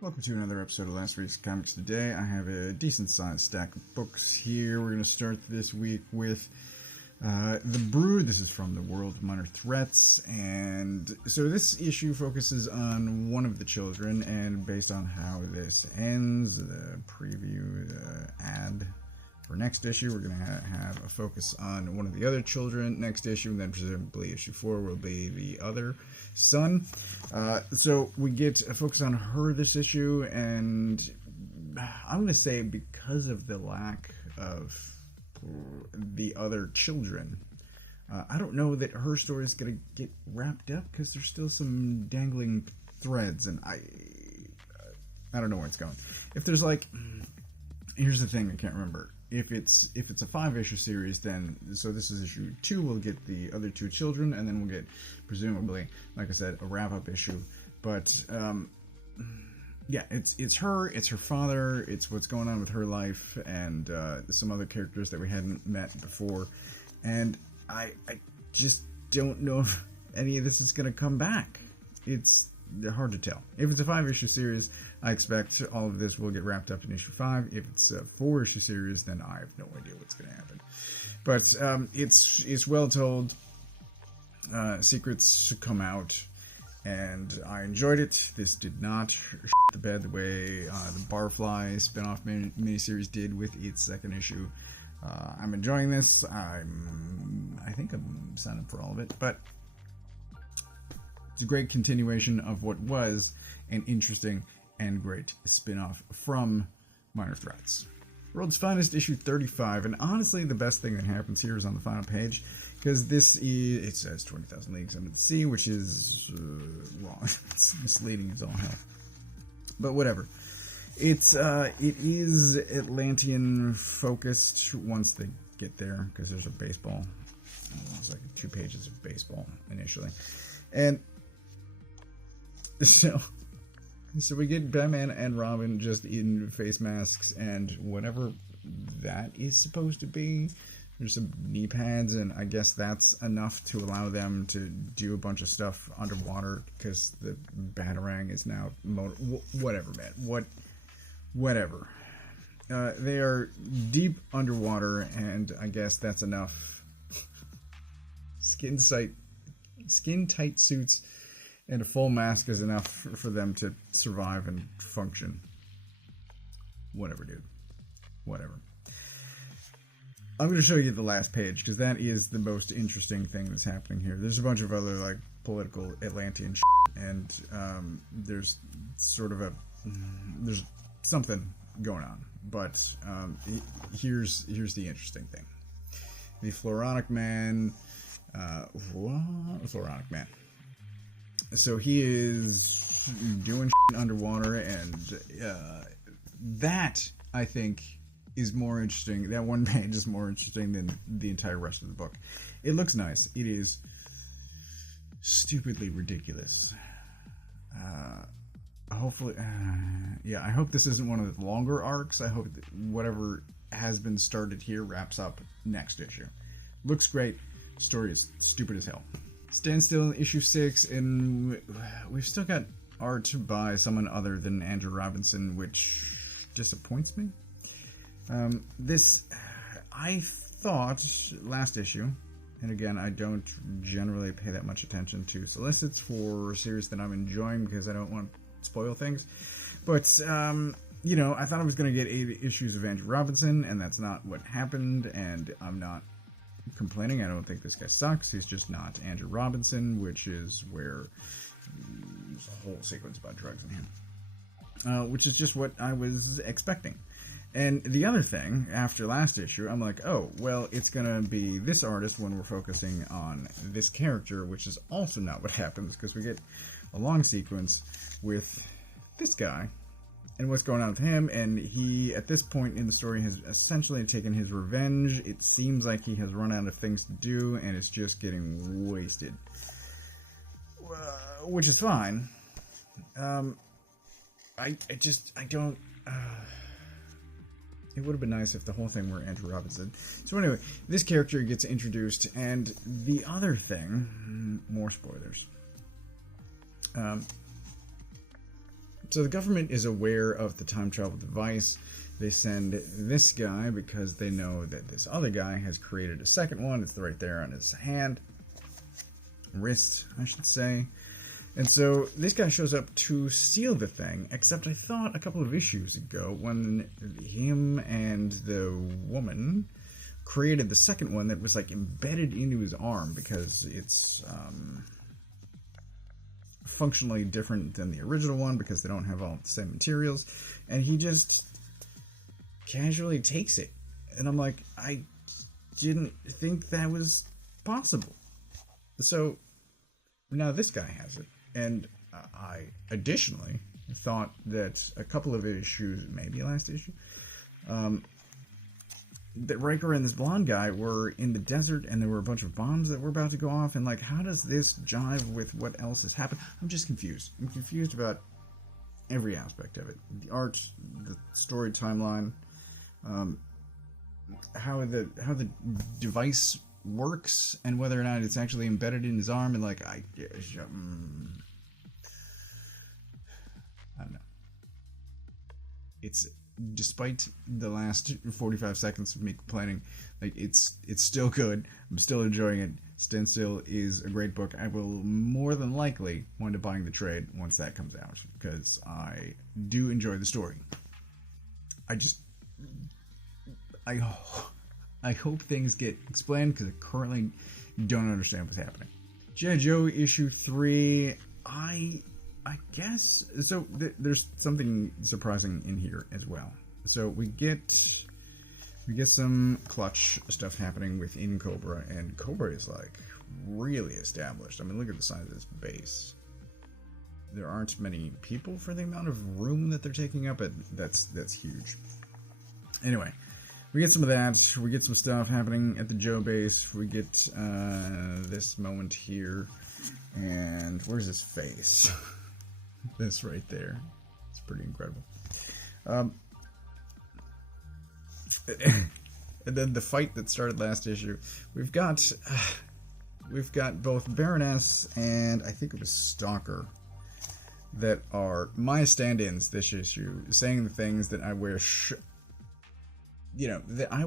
Welcome to another episode of Last Week's Comics Today. I have a decent sized stack of books here. We're going to start this week with The Brood. This is from the World of Minor Threats. And so this issue focuses on one of the children, and based on how this ends, the preview, the ad for next issue, we're going to have a focus on one of the other children next issue, and then presumably issue 4 will be the other son. So we get a focus on her this issue, and I'm going to say because of the lack of the other children, I don't know that her story is going to get wrapped up because there's still some dangling threads, and I don't know where it's going. If there's like, here's the thing, I can't remember. If it's a 5-issue series, then so this is issue 2. We'll get the other 2 children, and then we'll get presumably, like I said, a wrap-up issue. But yeah, it's her, it's her father, it's what's going on with her life, and some other characters that we hadn't met before. And I just don't know if any of this is going to come back. It's hard to tell. If it's a 5-issue series, I expect all of this will get wrapped up in issue 5. If it's a 4-issue series, then I have no idea what's going to happen. But it's well told. Secrets come out, and I enjoyed it. This did not shit the bed the way the Barfly spin-off miniseries did with its 2nd issue. I'm enjoying this. I think I'm signed up for all of it, but it's a great continuation of what was an interesting and great spin-off from Minor Threats. World's Finest, issue 35, and honestly the best thing that happens here is on the final page, because this is, it says 20,000 Leagues Under the Sea, which is wrong. It's misleading as all hell. But whatever. It is Atlantean focused once they get there, because there's a baseball. It's like 2 pages of baseball initially. And so we get Batman and Robin just in face masks and whatever that is supposed to be. There's some knee pads, and I guess that's enough to allow them to do a bunch of stuff underwater because the Batarang is now whatever, man. Whatever. They are deep underwater, and I guess that's enough. Skin tight suits and a full mask is enough for them to survive and function. Whatever, dude. Whatever. I'm going to show you the last page, because that is the most interesting thing that's happening here. There's a bunch of other, like, political Atlantean shit, and there's sort of there's something going on. But here's the interesting thing. The Floronic Man... Floronic Man. So he is doing shit underwater, and that, I think, is more interesting. That one page is more interesting than the entire rest of the book. It looks nice. It is stupidly ridiculous. Hopefully, yeah, I hope this isn't one of the longer arcs. I hope that whatever has been started here wraps up next issue. Looks great. Story is stupid as hell. Standstill, issue 6, and we've still got art by someone other than Andrew Robinson, which disappoints me. This, I thought, last issue, and again, I don't generally pay that much attention to solicits for a series that I'm enjoying because I don't want to spoil things, but, you know, I thought I was going to get 8 issues of Andrew Robinson, and that's not what happened, and I'm not complaining. I don't think this guy sucks. He's just not Andrew Robinson, which is where there's a whole sequence about drugs in him, which is just what I was expecting. And the other thing, after last issue, I'm like, oh, well, it's gonna be this artist when we're focusing on this character, which is also not what happens, because we get a long sequence with this guy and what's going on with him, and he, at this point in the story, has essentially taken his revenge. It seems like he has run out of things to do, and it's just getting wasted. Which is fine. I don't... It would have been nice if the whole thing were Andrew Robinson. So anyway, this character gets introduced, and the other thing... More spoilers. So the government is aware of the time travel device. They send this guy because they know that this other guy has created a second one. It's right there on his hand. Wrist, I should say. And so this guy shows up to steal the thing, except I thought a couple of issues ago when him and the woman created the second one that was like embedded into his arm because it's functionally different than the original one because they don't have all the same materials, and he just casually takes it. And I'm like, I didn't think that was possible. So now this guy has it. And I additionally thought that a couple of issues, maybe last issue, that Riker and this blonde guy were in the desert and there were a bunch of bombs that were about to go off. And like, how does this jive with what else has happened? I'm just confused. I'm confused about every aspect of it. The art, the story timeline, how the device works, and whether or not it's actually embedded in his arm. And like, I don't know. It's, despite the last 45 seconds of me complaining, like it's still good. I'm still enjoying it. Standstill is a great book. I will more than likely wind up buying the trade once that comes out because I do enjoy the story. I hope things get explained because I currently don't understand what's happening. G.I. Joe issue 3, I guess, so there's something surprising in here as well. So we get some clutch stuff happening within Cobra, and Cobra is like really established. I mean, look at the size of this base. There aren't many people for the amount of room that they're taking up, but that's huge. Anyway, we get some of that. We get some stuff happening at the Joe base. We get this moment here, and where's his face? This right there. It's pretty incredible. And then the fight that started last issue. We've got both Baroness and I think it was Stalker that are my stand-ins this issue, saying the things that I wish, that I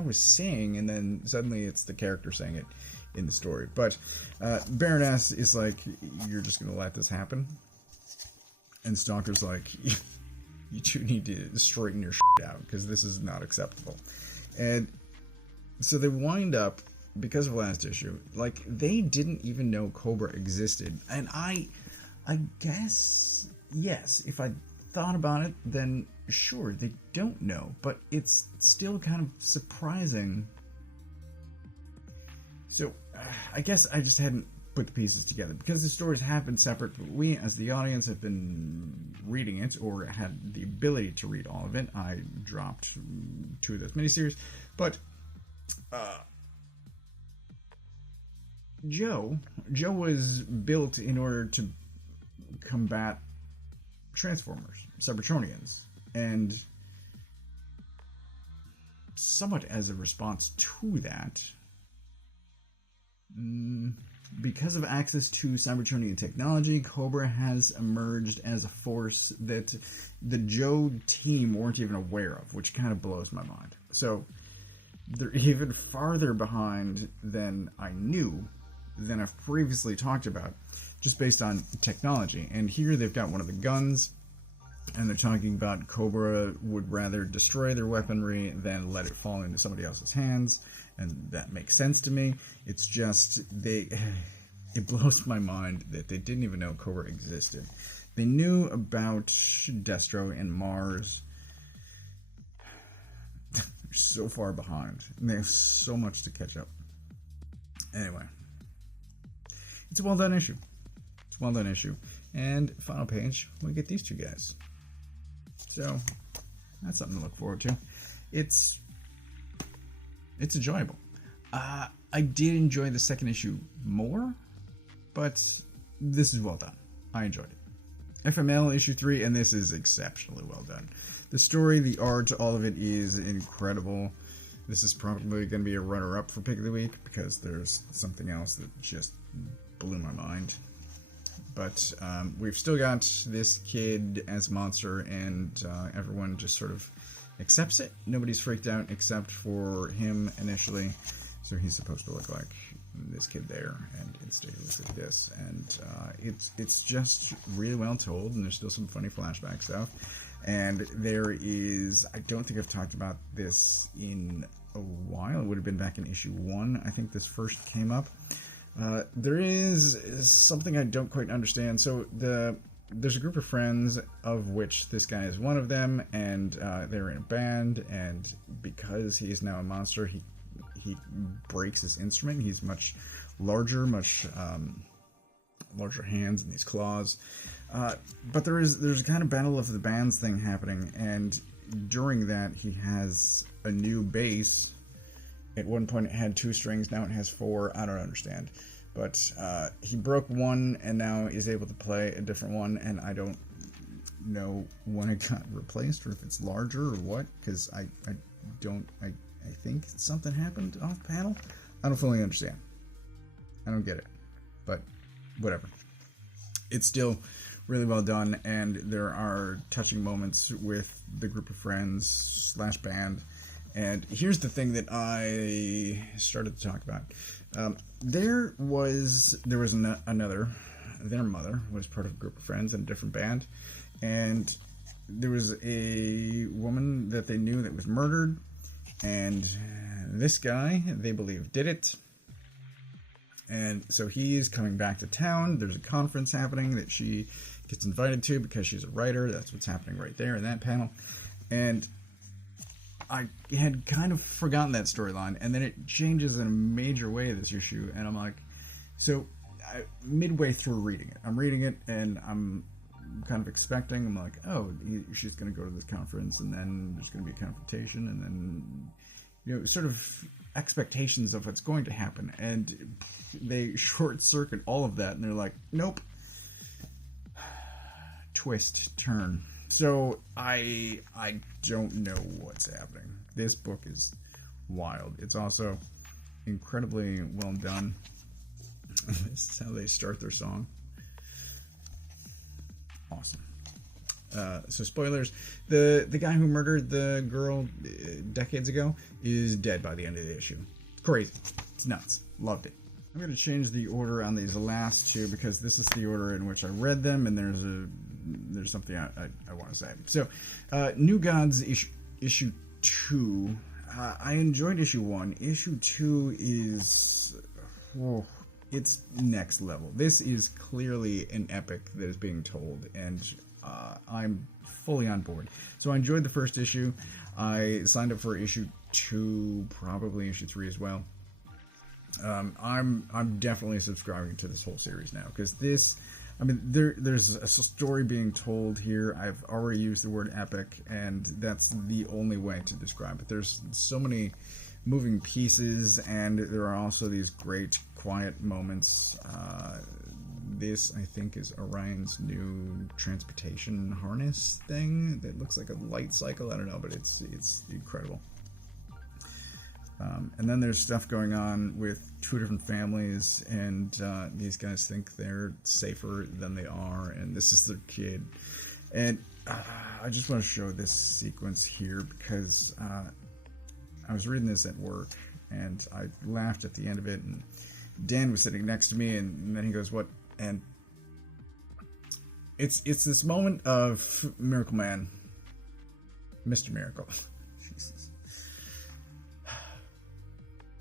was saying, and then suddenly it's the character saying it in the story. But Baroness is like, you're just gonna let this happen? And Stalker's like, you two need to straighten your shit out, because this is not acceptable. And so they wind up, because of last issue, like, they didn't even know Cobra existed. And I guess, yes, if I thought about it, then sure, they don't know. But it's still kind of surprising. So, I guess I just hadn't put the pieces together, because the stories have been separate, but we as the audience have been reading it, or had the ability to read all of it. I dropped 2 of those miniseries, but Joe was built in order to combat Transformers, Cybertronians, and somewhat as a response to that, because of access to Cybertronian technology, Cobra has emerged as a force that the Joe team weren't even aware of, which kind of blows my mind. So they're even farther behind than I knew, than I've previously talked about, just based on technology. And here they've got one of the guns, and they're talking about Cobra would rather destroy their weaponry than let it fall into somebody else's hands. And that makes sense to me. It's just, it blows my mind that they didn't even know Cobra existed. They knew about Destro and Mars. They're so far behind. And they have so much to catch up. Anyway. It's a well-done issue. It's a well-done issue. And final page, we get these 2 guys. So, that's something to look forward to. It's enjoyable. I did enjoy the second issue more, but this is well done. I enjoyed it. FML issue 3, and this is exceptionally well done. The story, the art, all of it is incredible. This is probably going to be a runner-up for Pick of the Week, because there's something else that just blew my mind. but we've still got this kid as a monster, and everyone just sort of accepts it. Nobody's freaked out except for him initially, so he's supposed to look like this kid there, and instead he looks like this, and it's just really well told, and there's still some funny flashback stuff. And there is, I don't think I've talked about this in a while. It would have been back in issue 1, I think this first came up. There is something I don't quite understand. So there's a group of friends, of which this guy is one of them, and they're in a band, and because he is now a monster, he breaks his instrument. He's much larger, larger hands and these claws. But there's a kind of battle of the bands thing happening, and during that he has a new bass. At one point it had 2 strings, now it has 4. I don't understand. But he broke one and now is able to play a different one, and I don't know when it got replaced or if it's larger or what, because I think something happened off panel. I don't fully understand. I don't get it. But whatever. It's still really well done, and there are touching moments with the group of friends / band. And here's the thing that I started to talk about. There was another, their mother was part of a group of friends in a different band, and there was a woman that they knew that was murdered, and this guy, they believe, did it. And so he's coming back to town. There's a conference happening that she gets invited to because she's a writer. That's what's happening right there in that panel. And I had kind of forgotten that storyline, and then it changes in a major way this issue, and I'm like, so midway through reading it, I'm reading it, and I'm kind of expecting, I'm like, oh, she's going to go to this conference, and then there's going to be a confrontation, and then, sort of expectations of what's going to happen, and they short-circuit all of that, and they're like, nope, twist, turn. So I don't know what's happening. This book is wild. It's also incredibly well done. This is how they start their song. Awesome. So spoilers, the guy who murdered the girl decades ago is dead by the end of the issue. It's crazy. It's nuts. Loved it. I'm going to change the order on these last 2 because this is the order in which I read them, and there's something I want to say. So, New Gods issue 2. I enjoyed issue 1. Issue 2 is... it's next level. This is clearly an epic that is being told, and I'm fully on board. So I enjoyed the first issue. I signed up for issue 2, probably issue 3 as well. I'm definitely subscribing to this whole series now, because this, I mean, there's a story being told here. I've already used the word epic, and that's the only way to describe it. There's so many moving pieces, and there are also these great quiet moments. This, I think, is Orion's new transportation harness thing that looks like a light cycle. I don't know, but it's incredible. And then there's stuff going on with 2 different families, and these guys think they're safer than they are, and this is their kid. And I just want to show this sequence here because I was reading this at work, and I laughed at the end of it, and Dan was sitting next to me, and then he goes, what? And it's this moment of Miracle Man, Mr. Miracle. Jesus.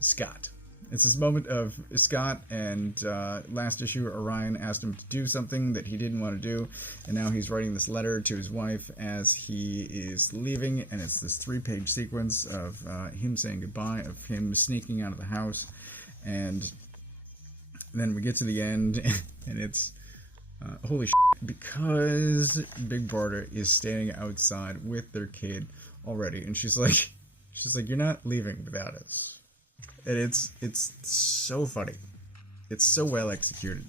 Scott. It's this moment of Scott, and last issue Orion asked him to do something that he didn't want to do, and now he's writing this letter to his wife as he is leaving, and it's this 3-page sequence of him saying goodbye, of him sneaking out of the house, and then we get to the end, and it's holy shit, because Big Barda is standing outside with their kid already, and she's like, you're not leaving without us. And it's so funny. It's so well executed.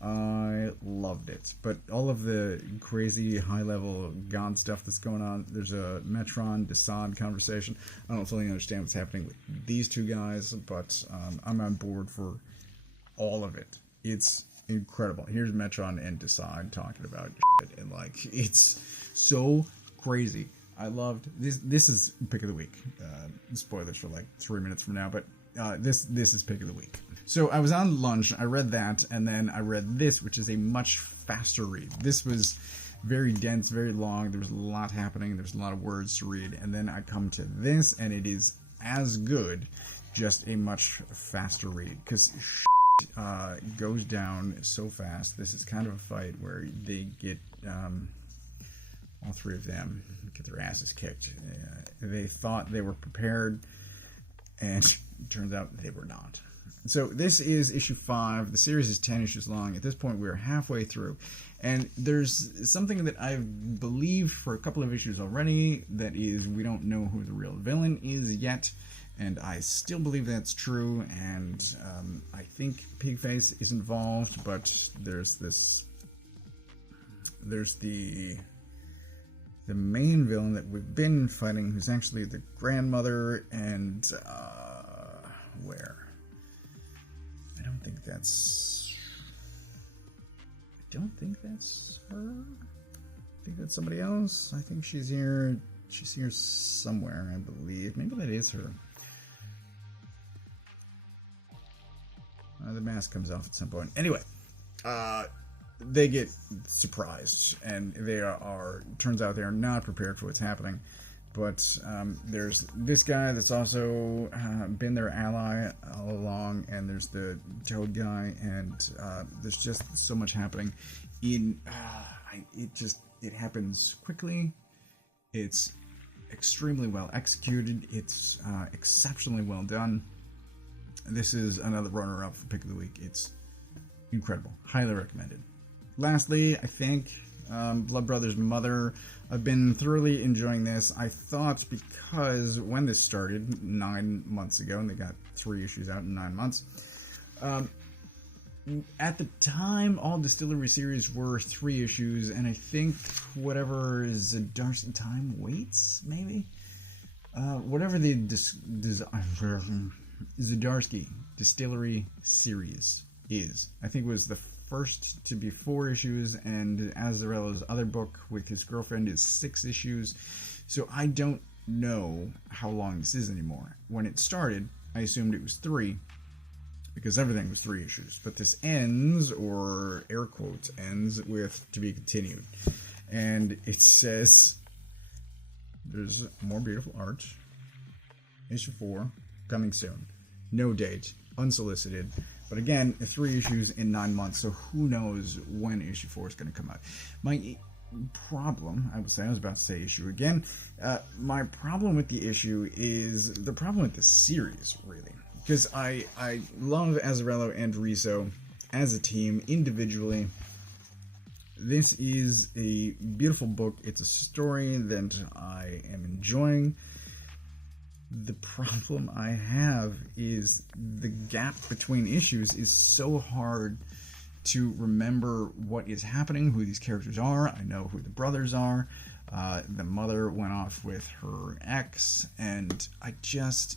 I loved it. But all of the crazy high-level God stuff that's going on, there's a Metron Desaad conversation. I don't fully understand what's happening with these 2 guys, but I'm on board for all of it. It's incredible. Here's Metron and Decide talking about shit, and like it's so crazy. I loved this. This is pick of the week. Spoilers for like 3 minutes from now, but this is pick of the week. So I was on lunch. I read that, and then I read this, which is a much faster read. This was very dense, very long. There was a lot happening. There's a lot of words to read, and then I come to this, and it is as good, just a much faster read because goes down so fast. This is kind of a fight where they get all three of them get their asses kicked. They thought they were prepared, and it turns out they were not. So this is issue 5. The series is 10 issues long. At this point, we're halfway through, and there's something that I've believed for a couple of issues already, that is, we don't know who the real villain is yet. And I still believe that's true, and I think Pigface is involved, but there's the main villain that we've been fighting, who's actually the grandmother, and where? I don't think that's her. I think that's somebody else. I think she's here somewhere, I believe. Maybe that is her. The mask comes off at some point. Anyway, they get surprised, and turns out they are not prepared for what's happening. But there's this guy that's also been their ally all along, and there's the Toad guy, and there's just so much happening. It happens quickly. It's extremely well executed. It's exceptionally well done. This is another runner-up for Pick of the Week. It's incredible. Highly recommended. Lastly, I think Blood Brothers Mother. I've been thoroughly enjoying this. I thought, because when this started 9 months ago, and they got 3 issues out in 9 months, at the time, all DSTRLY series were 3 issues, and I think whatever Zdarsky Time waits, maybe? Whatever the Zdarsky DSTRLY series is. I think it was the first to be 4 issues, and Azzarello's other book with his girlfriend is 6 issues. So I don't know how long this is anymore. When it started, I assumed it was 3, because everything was 3 issues. But this ends, or air quotes ends, with to be continued. And it says there's more beautiful art. Issue 4. Coming soon. No date. Unsolicited. But again, 3 issues in 9 months, so who knows when issue 4 is going to come out. My problem, I was about to say issue again, my problem with the issue is the problem with the series, really. Because I love Azzarello and Riso as a team, individually. This is a beautiful book. It's a story that I am enjoying. The problem I have is the gap between issues is so hard to remember what is happening, who these characters are. I know who the brothers are. The mother went off with her ex, and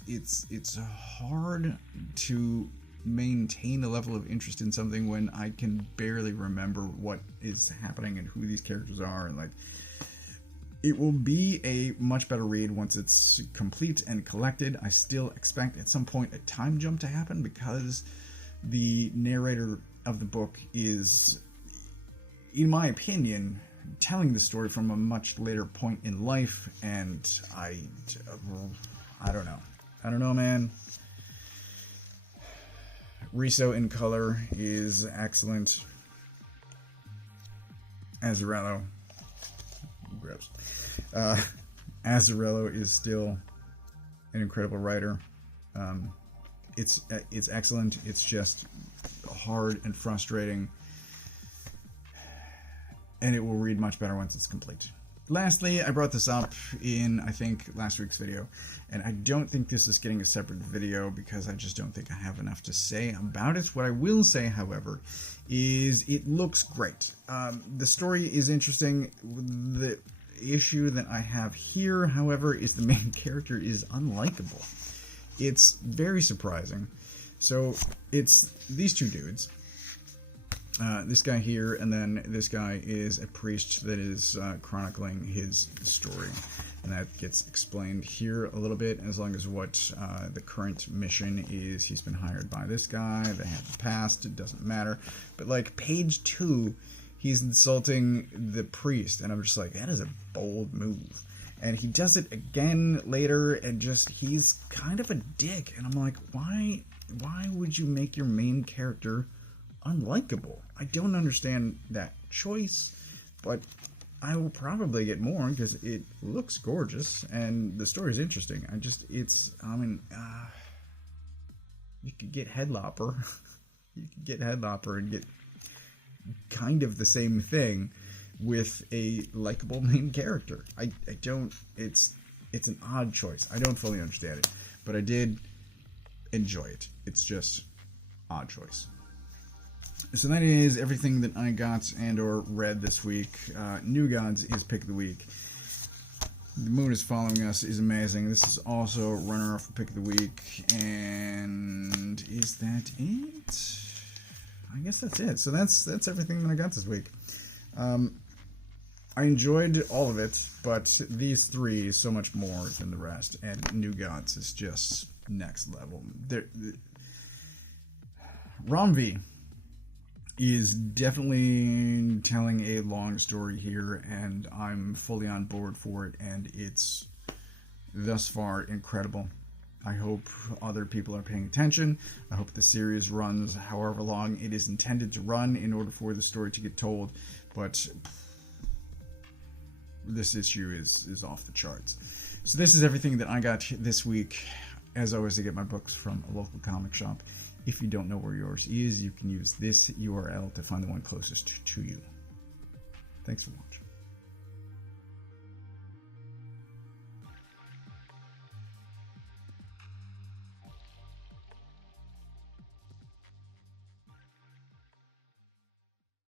it's hard to maintain a level of interest in something when I can barely remember what is happening and who these characters are, and like, it will be a much better read once it's complete and collected. I still expect at some point a time jump to happen, because the narrator of the book is, in my opinion, telling the story from a much later point in life, and I don't know. I don't know, man. Riso in color is excellent. Azzarello, gross. Azzarello is still an incredible writer. It's excellent. It's just hard and frustrating, and it will read much better once it's complete. Lastly, I brought this up in, I think, last week's video, and I don't think this is getting a separate video because I just don't think I have enough to say about it. What I will say, however, is it looks great. The story is interesting. The issue that I have here, however, is the main character is unlikable. It's very surprising. So it's these two dudes. this guy here, and then this guy is a priest that is chronicling his story. And that gets explained here a little bit, as long as what the current mission is. He's been hired by this guy, they have the past, it doesn't matter. But like page 2, he's insulting the priest, and I'm just like, that is a bold move. And he does it again later, and just, he's kind of a dick. And I'm like, why would you make your main character unlikable? I don't understand that choice, but I will probably get more because it looks gorgeous and the story is interesting. You could get Headlopper. You could get Headlopper and get kind of the same thing with a likable main character. It's an odd choice. I don't fully understand it, but I did enjoy it. It's just odd choice. So that is everything that I got and or read this week. New Gods is pick of the week. The Moon is Following Us is amazing. This is also runner-up for pick of the week. And is that it? I guess that's it. So that's everything that I got this week. I enjoyed all of it, but these three is so much more than the rest. And New Gods is just next level. Romvi is definitely telling a long story here, and I'm fully on board for it, and it's thus far incredible. I hope other people are paying attention. I hope the series runs however long it is intended to run in order for the story to get told, but this issue is off the charts. So this is everything that I got this week. As always, I get my books from a local comic shop. If you don't know where yours is, you can use this URL to find the one closest to you. Thanks for watching.